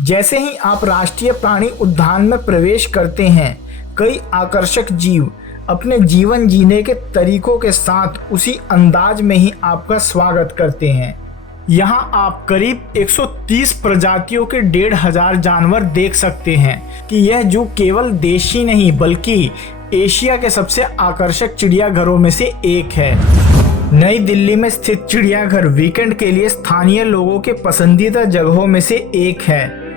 जैसे ही आप राष्ट्रीय प्राणी उद्यान में प्रवेश करते हैं, कई आकर्षक जीव अपने जीवन जीने के तरीकों के साथ उसी अंदाज में ही आपका स्वागत करते हैं। यहाँ आप करीब 130 प्रजातियों के 1500 जानवर देख सकते हैं कि यह जू केवल देशी नहीं बल्कि एशिया के सबसे आकर्षक चिड़ियाघरों में से एक है। नई दिल्ली में स्थित चिड़ियाघर वीकेंड के लिए स्थानीय लोगों के पसंदीदा जगहों में से एक है।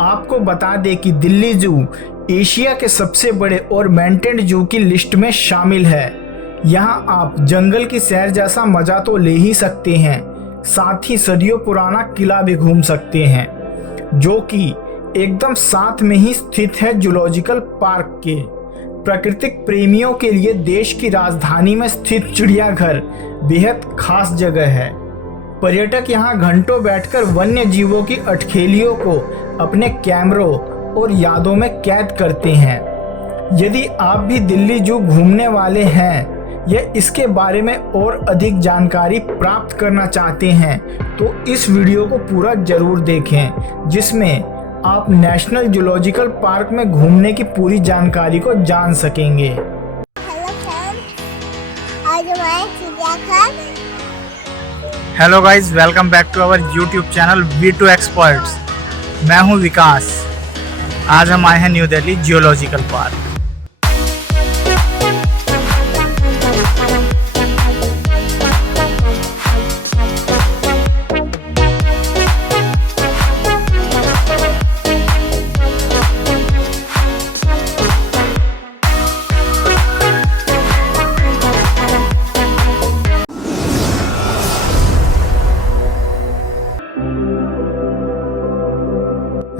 आपको बता दें कि दिल्ली जू एशिया के सबसे बड़े और मेंटेन्ड जू की लिस्ट में शामिल है। यहाँ आप जंगल की सैर जैसा मजा तो ले ही सकते हैं, साथ ही सदियों पुराना किला भी घूम सकते हैं, जो कि एकदम साथ में ही स्थित है जूलॉजिकल पार्क के। प्राकृतिक प्रेमियों के लिए देश की राजधानी में स्थित चिड़ियाघर बेहद खास जगह है। पर्यटक यहाँ घंटों बैठकर वन्य जीवों की अटखेलियों को अपने कैमरों और यादों में कैद करते हैं। यदि आप भी दिल्ली जू घूमने वाले हैं या इसके बारे में और अधिक जानकारी प्राप्त करना चाहते हैं तो इस वीडियो को पूरा जरूर देखें, जिसमें आप नेशनल जूलॉजिकल पार्क में घूमने की पूरी जानकारी को जान सकेंगे। Hello guys, welcome back to our YouTube channel V2 experts. मैं हूं विकास। आज हम आए हैं न्यू दिल्ली जियोलॉजिकल पार्क।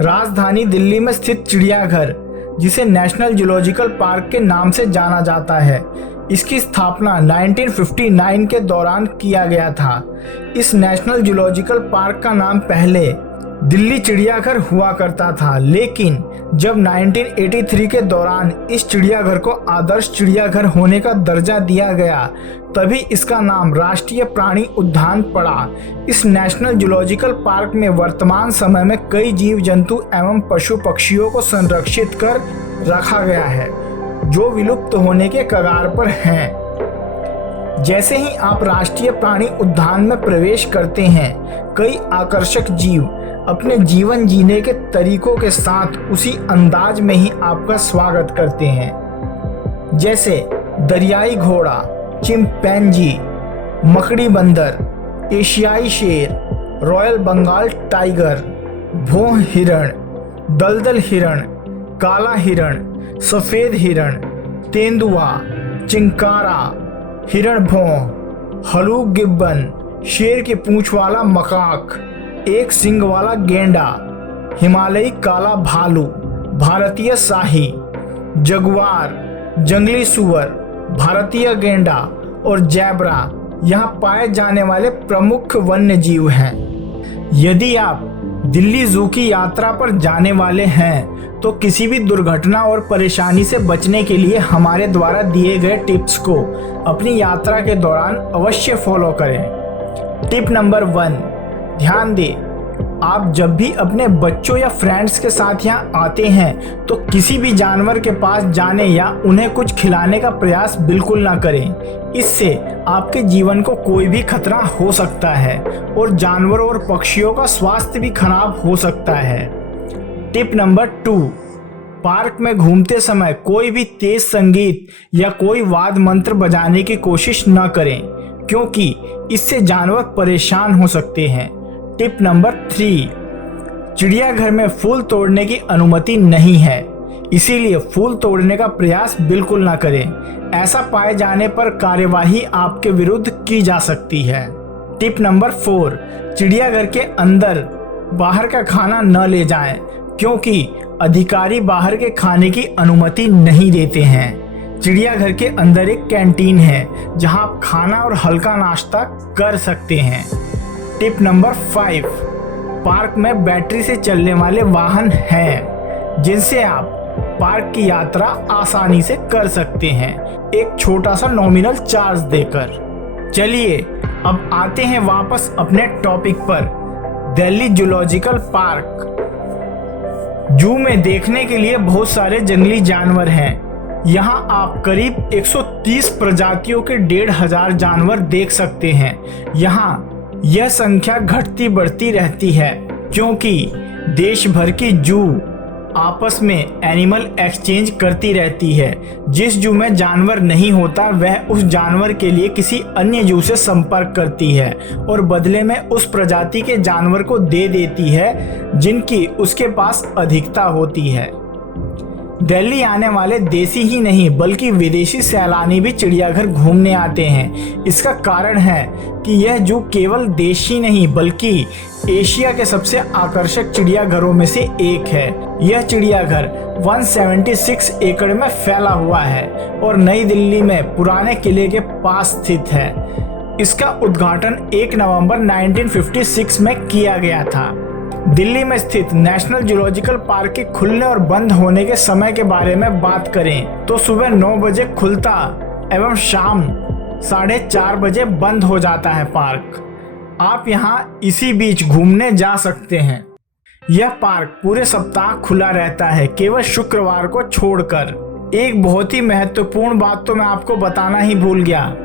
राजधानी दिल्ली में स्थित चिड़ियाघर, जिसे नेशनल जूलॉजिकल पार्क के नाम से जाना जाता है, इसकी स्थापना 1959 के दौरान किया गया था। इस नेशनल जूलॉजिकल पार्क का नाम पहले दिल्ली चिड़ियाघर हुआ करता था, लेकिन जब 1983 के दौरान इस चिड़ियाघर को आदर्श चिड़ियाघर होने का दर्जा दिया गया, तभी इसका नाम राष्ट्रीय प्राणी उद्यान पड़ा। इस नेशनल जूलॉजिकल पार्क में वर्तमान समय में कई जीव जंतु एवं पशु पक्षियों को संरक्षित कर रखा गया है, जो विलुप्त होने के कगार पर हैं। जैसे ही आप राष्ट्रीय प्राणी उद्यान में प्रवेश करते हैं, कई आकर्षक जीव अपने जीवन जीने के तरीकों के साथ उसी अंदाज में ही आपका स्वागत करते हैं, जैसे दरियाई घोड़ा, चिंपैंजी, मकड़ी बंदर, एशियाई शेर, रॉयल बंगाल टाइगर, भों हिरण, दलदल हिरण, काला हिरण, सफेद हिरण, तेंदुआ, चिंकारा, हिरण भों, हलूक गिब्बन, शेर की पूंछ वाला मकाक, एक सींग वाला गेंडा, हिमालयी काला भालू, भारतीय शाही, जगुआर, जंगली सुअर, भारतीय गेंडा और जैबरा यहाँ पाए जाने वाले प्रमुख वन्य जीव हैं। यदि आप दिल्ली जू की यात्रा पर जाने वाले हैं तो किसी भी दुर्घटना और परेशानी से बचने के लिए हमारे द्वारा दिए गए टिप्स को अपनी यात्रा के दौरान अवश्य फॉलो करें। टिप नंबर 1, ध्यान दें, आप जब भी अपने बच्चों या फ्रेंड्स के साथ यहाँ आते हैं तो किसी भी जानवर के पास जाने या उन्हें कुछ खिलाने का प्रयास बिल्कुल ना करें। इससे आपके जीवन को कोई भी खतरा हो सकता है और जानवरों और पक्षियों का स्वास्थ्य भी खराब हो सकता है। टिप नंबर 2, पार्क में घूमते समय कोई भी तेज संगीत या कोई वाद्य मंत्र बजाने की कोशिश न करें, क्योंकि इससे जानवर परेशान हो सकते हैं। टिप नंबर 3, चिड़ियाघर में फूल तोड़ने की अनुमति नहीं है, इसीलिए फूल तोड़ने का प्रयास बिल्कुल ना करें। ऐसा पाए जाने पर कार्यवाही आपके विरुद्ध की जा सकती है। टिप नंबर 4, चिड़ियाघर के अंदर बाहर का खाना न ले जाएं, क्योंकि अधिकारी बाहर के खाने की अनुमति नहीं देते हैं। चिड़ियाघर के अंदर एक कैंटीन है जहां आप खाना और हल्का नाश्ता कर सकते हैं। टिप नंबर 5, पार्क में बैटरी से चलने वाले वाहन हैं, जिनसे आप पार्क की यात्रा आसानी से कर सकते हैं, एक छोटा सा नॉमिनल चार्ज देकर। चलिए अब आते हैं वापस अपने टॉपिक पर, दिल्ली जूलॉजिकल पार्क। जू में देखने के लिए बहुत सारे जंगली जानवर हैं। यहाँ आप करीब 130 प्रजातियों के 1500 जानवर देख सकते हैं। यहाँ यह संख्या घटती बढ़ती रहती है क्योंकि देश भर की जू आपस में एनिमल एक्सचेंज करती रहती है। जिस जू में जानवर नहीं होता वह उस जानवर के लिए किसी अन्य जू से संपर्क करती है और बदले में उस प्रजाति के जानवर को दे देती है जिनकी उसके पास अधिकता होती है। दिल्ली आने वाले देसी ही नहीं बल्कि विदेशी सैलानी भी चिड़ियाघर घूमने आते हैं। इसका कारण है कि यह जू केवल देश ही नहीं बल्कि एशिया के सबसे आकर्षक चिड़ियाघरों में से एक है। यह चिड़ियाघर 176 एकड़ में फैला हुआ है और नई दिल्ली में पुराने किले के पास स्थित है। इसका उद्घाटन 1 नवंबर 1956 में किया गया था। दिल्ली में स्थित नेशनल जूलॉजिकल पार्क के खुलने और बंद होने के समय के बारे में बात करें तो सुबह 9 बजे खुलता एवं शाम 4:30 बजे बंद हो जाता है पार्क। आप यहाँ इसी बीच घूमने जा सकते हैं। यह पार्क पूरे सप्ताह खुला रहता है केवल शुक्रवार को छोड़कर। एक बहुत ही महत्वपूर्ण बात तो मैं आपको बताना ही भूल गया।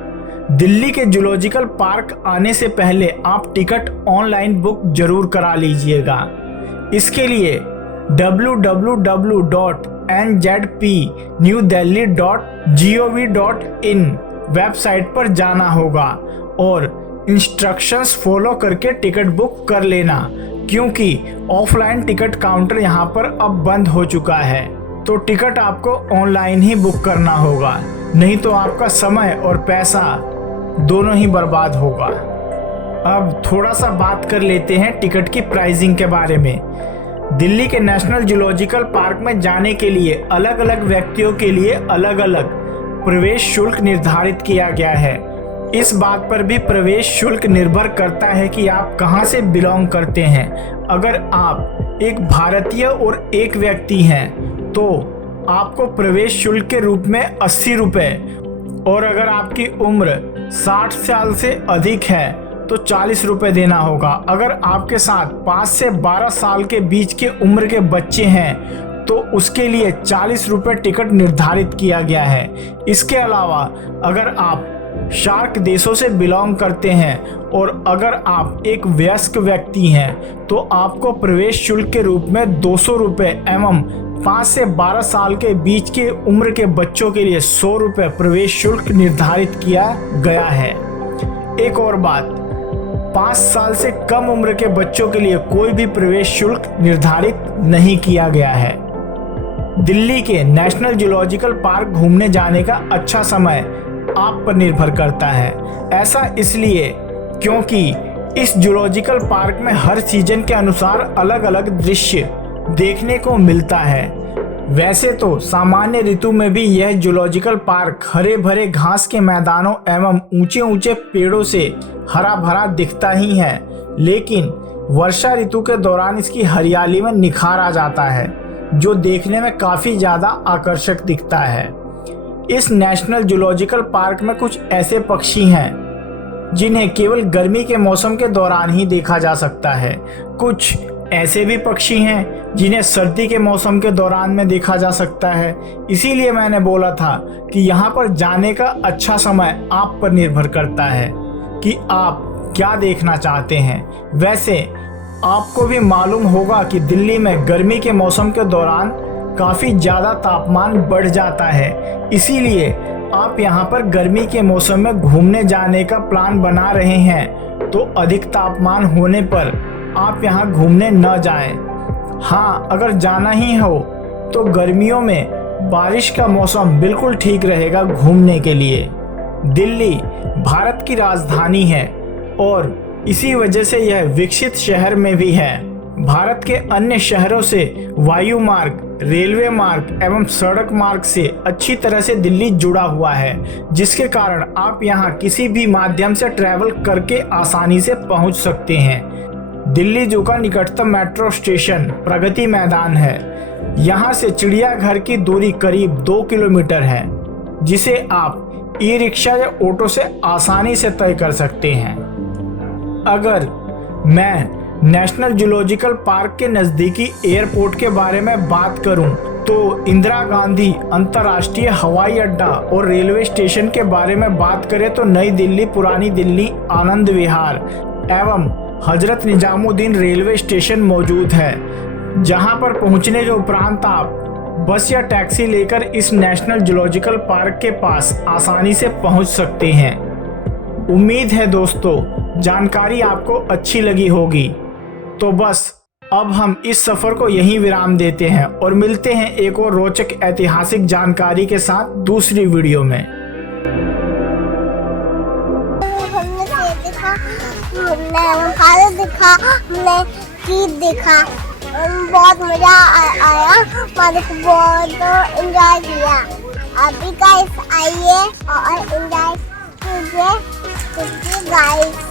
दिल्ली के जूलॉजिकल पार्क आने से पहले आप टिकट ऑनलाइन बुक जरूर करा लीजिएगा। इसके लिए www.njpnewdelhi.gov.in वेबसाइट पर जाना होगा और इंस्ट्रक्शंस फॉलो करके टिकट बुक कर लेना क्योंकि ऑफलाइन टिकट काउंटर यहाँ पर अब बंद हो चुका है। तो टिकट आपको ऑनलाइन ही बुक करना होगा, नहीं तो आपका समय और पैसा दोनों ही बर्बाद होगा। अब थोड़ा सा बात कर लेते हैं टिकट की प्राइसिंग के बारे में। दिल्ली के नेशनल जूलॉजिकल पार्क में जाने के लिए अलग अलग व्यक्तियों के लिए अलग अलग प्रवेश शुल्क निर्धारित किया गया है। इस बात पर भी प्रवेश शुल्क निर्भर करता है कि आप कहां से बिलोंग करते हैं। अगर आप एक भारतीय और एक व्यक्ति हैं तो आपको प्रवेश शुल्क के रूप में 80 रुपये और अगर आपकी उम्र 60 साल से अधिक है तो 40 रुपये देना होगा। अगर आपके साथ 5 से 12 साल के बीच के उम्र के बच्चे हैं तो उसके लिए 40 रुपये टिकट निर्धारित किया गया है। इसके अलावा अगर आप शार्क देशों से बिलोंग करते हैं और अगर आप एक वयस्क व्यक्ति हैं तो आपको प्रवेश शुल्क के रूप में 200 रुपये एवं 5 से 12 साल के बीच के उम्र के बच्चों के लिए 100 रुपये प्रवेश शुल्क निर्धारित किया गया है। एक और बात, 5 साल से कम उम्र के बच्चों के लिए कोई भी प्रवेश शुल्क निर्धारित नहीं किया गया है। दिल्ली के नेशनल जूलॉजिकल पार्क घूमने जाने का अच्छा समय आप पर निर्भर करता है। ऐसा इसलिए क्योंकि इस जूलॉजिकल पार्क में हर सीजन के अनुसार अलग अलग दृश्य देखने को मिलता है। वैसे तो सामान्य ऋतु में भी यह जूलॉजिकल पार्क हरे भरे घास के मैदानों एवं ऊंचे ऊंचे पेड़ों से हरा भरा दिखता ही है, लेकिन वर्षा ऋतु के दौरान इसकी हरियाली में निखार आ जाता है जो देखने में काफ़ी ज़्यादा आकर्षक दिखता है। इस नेशनल जूलॉजिकल पार्क में कुछ ऐसे पक्षी हैं जिन्हें केवल गर्मी के मौसम के दौरान ही देखा जा सकता है। कुछ ऐसे भी पक्षी हैं जिन्हें सर्दी के मौसम के दौरान में देखा जा सकता है। इसीलिए मैंने बोला था कि यहाँ पर जाने का अच्छा समय आप पर निर्भर करता है कि आप क्या देखना चाहते हैं। वैसे आपको भी मालूम होगा कि दिल्ली में गर्मी के मौसम के दौरान काफ़ी ज़्यादा तापमान बढ़ जाता है। इसीलिए आप यहाँ पर गर्मी के मौसम में घूमने जाने का प्लान बना रहे हैं तो अधिक तापमान होने पर आप यहाँ घूमने न जाएं। हाँ, अगर जाना ही हो तो गर्मियों में बारिश का मौसम बिल्कुल ठीक रहेगा घूमने के लिए। दिल्ली भारत की राजधानी है और इसी वजह से यह विकसित शहर में भी है। भारत के अन्य शहरों से वायु मार्ग, रेलवे मार्ग एवं सड़क मार्ग से अच्छी तरह से दिल्ली जुड़ा हुआ है, जिसके कारण आप यहाँ किसी भी माध्यम से ट्रैवल करके आसानी से पहुँच सकते हैं। दिल्ली जू का निकटतम मेट्रो स्टेशन प्रगति मैदान है। यहाँ से चिड़ियाघर की दूरी करीब 2 किलोमीटर है, जिसे आप ई रिक्शा या ऑटो से आसानी से तय कर सकते हैं। अगर मैं नेशनल जूलॉजिकल पार्क के नज़दीकी एयरपोर्ट के बारे में बात करूं तो इंदिरा गांधी अंतर्राष्ट्रीय हवाई अड्डा और रेलवे स्टेशन के बारे में बात करें तो नई दिल्ली, पुरानी दिल्ली, आनंद विहार एवं हजरत निजामुद्दीन रेलवे स्टेशन मौजूद है, जहां पर पहुंचने के उपरांत आप बस या टैक्सी लेकर इस नेशनल जूलॉजिकल पार्क के पास आसानी से पहुंच सकते हैं। उम्मीद है दोस्तों जानकारी आपको अच्छी लगी होगी। तो बस अब हम इस सफ़र को यहीं विराम देते हैं और मिलते हैं एक और रोचक ऐतिहासिक जानकारी के साथ दूसरी वीडियो में। हमने सेब देखा, हमने एवोकाडो देखा, हमने कीवी देखा, बहुत मजा आया, मैंने बहुत एंजॉय किया। अभी गाइस आइए और एंजॉय कीजिए गाइस।